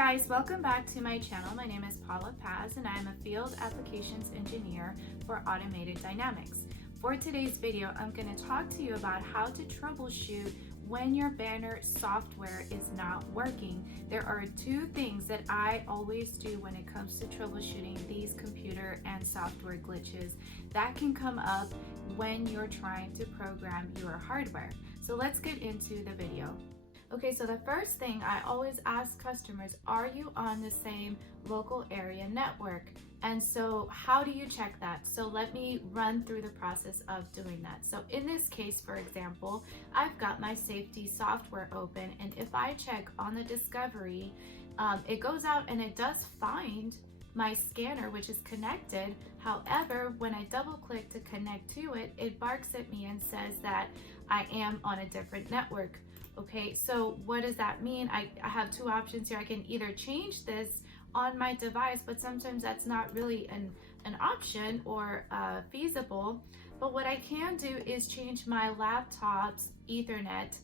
guys, welcome back to my channel. My name is Paula Paz and I'm a field applications engineer for Automated Dynamics. For today's video, I'm going to talk to you about how to troubleshoot when your banner software is not working. There are two things that I always do when it comes to troubleshooting these computer and software glitches that can come up when you're trying to program your hardware. So let's get into the video. Okay, so the first thing I always ask customers, are you on the same local area network? And so how do you check that? So let me run through the process of doing that. So in this case, for example, I've got my safety software open, and if I check on the discovery, it goes out and it does find my scanner, which is connected. However, when I double click to connect to it, it barks at me and says that I am on a different network. Okay, so what does that mean? I have two options here. I can either change this on my device, but sometimes that's not really an option or feasible. But what I can do is change my laptop's Ethernet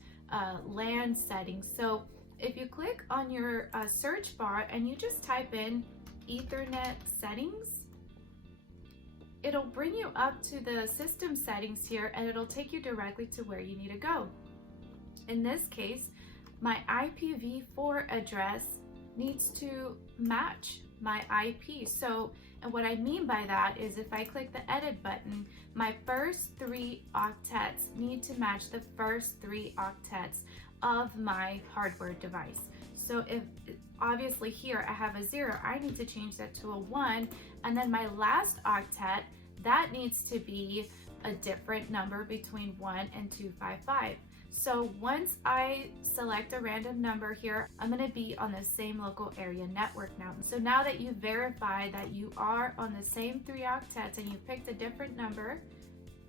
LAN settings. So if you click on your search bar and you just type in Ethernet settings, it'll bring you up to the system settings here, and it'll take you directly to where you need to go. In this case, my IPv4 address needs to match my IP. So, and what I mean by that is if I click the edit button, my first 3 octets need to match the first 3 octets of my hardware device. So if obviously here I have a 0, I need to change that to a 1, and then my last octet, that needs to be a different number between 1 and 255. So once I select a random number here, I'm going to be on the same local area network now. So now that you verify that you are on the same 3 octets and you picked a different number,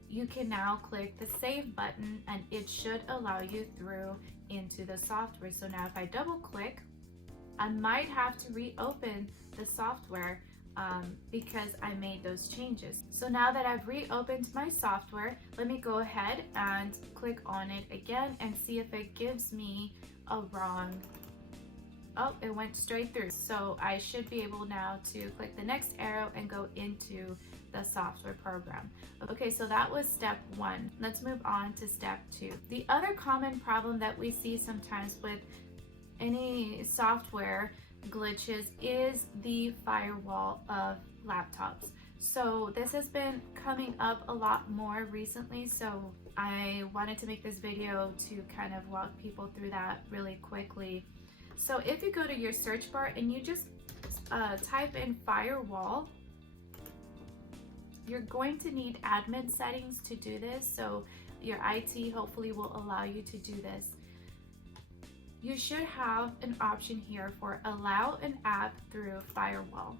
you can now click the save button and it should allow you through into the software. So now if I double click, I might have to reopen the software because I made those changes. So now that I've reopened my software, let me go ahead and click on it again and see if it gives me a wrong. Oh, it went straight through. So I should be able now to click the next arrow and go into the software program. Okay, so that was step 1. Let's move on to step 2. The other common problem that we see sometimes with any software glitches is the firewall of laptops. So this has been coming up a lot more recently, so I wanted to make this video to kind of walk people through that really quickly. So if you go to your search bar and you just type in firewall, you're going to need admin settings to do this, so your IT hopefully will allow you to do this. You should have an option here for allow an app through firewall.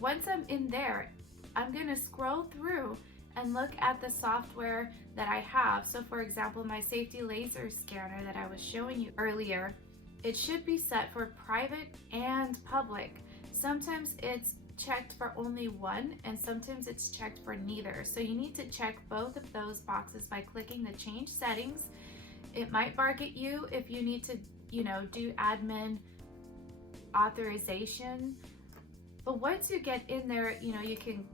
Once I'm in there, I'm going to scroll through and look at the software that I have. So for example, my safety laser scanner that I was showing you earlier, it should be set for private and public. Sometimes it's checked for only one and sometimes it's checked for neither. So you need to check both of those boxes by clicking the change settings. It might bark at you if you need to, do admin authorization. But once you get in there, you can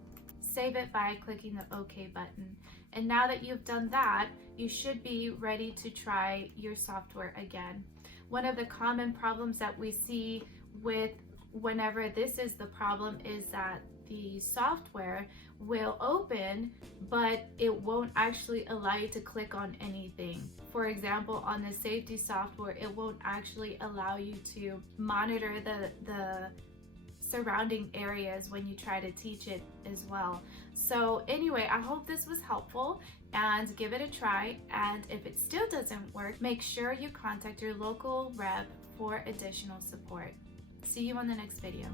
save it by clicking the OK button. And now that you've done that, you should be ready to try your software again. One of the common problems that we see with whenever this is the problem is that the software will open, but it won't actually allow you to click on anything. For example, on the safety software, it won't actually allow you to monitor the surrounding areas when you try to teach it as well. So anyway, I hope this was helpful, and give it a try. And if it still doesn't work, make sure you contact your local rep for additional support. See you on the next video.